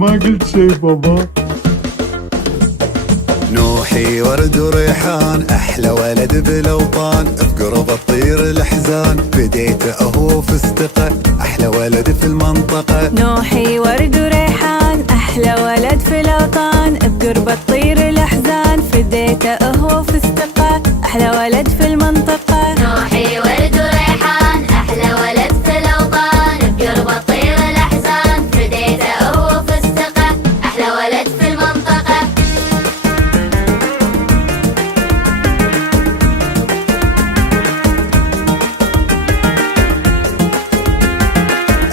ما قلت شي بابا. نوحي ورد وريحان أحلى ولد بالأوطان، بقرب الطير الأحزان بديته هو فستقه، أحلى ولد في المنطقة. نوحي ورد وريحان أحلى ولد في الأوطان، بقرب الطير الأحزان فديته هو فستقه، أحلى ولد في المنطقة. نوحي ورد وريحان أحلى ولد في الأوطان، بقرب الطير الأحزان فديته هو فستقه، أحلى ولد في المنطقة.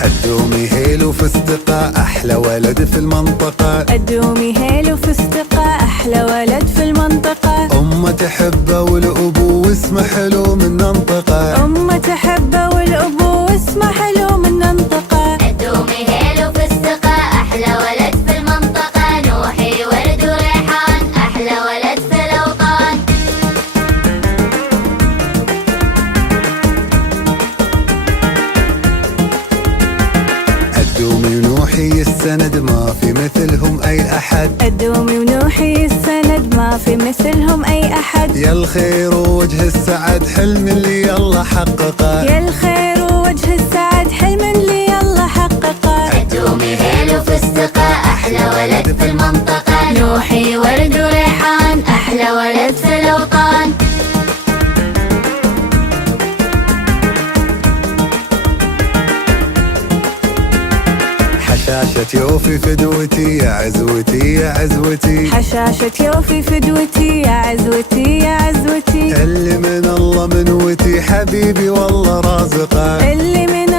الدومي هيل وفستقه أحلى ولد في المنطقة. الدومي هيل وفستقه أحلى ولد في المنطقة. أمه تحبه والأبو واسمه حلو من منطقة. أمه تحبه والأبو واسمه حلو من منطقة. الدومي هيل وفستقه أحلى ولد في المنطقة. نوحي ورد وريحان أحلى ولد في الأوطان. الدومي ونوحي السند ما في مثلهم أي أحد. الدومي ونوحي السند ما في مثلهم أي أحد. يا الخير ووجه السعد حلم اللي يلا حققه. يا الخير ووجه السعد حلم اللي يلا حققه. الدومي هيل وفستقه أحلى ولد في المنطقة. نوحي ورد وريحان أحلى ولد في الأوطان. حشاشة يوفي فدوتي يا عزوتي يا عزوتي. حشاشة يوفي فدوتي يا عزوتي يا عزوتي. اللي من الله منوتي حبيبي والله رازقه. اللي من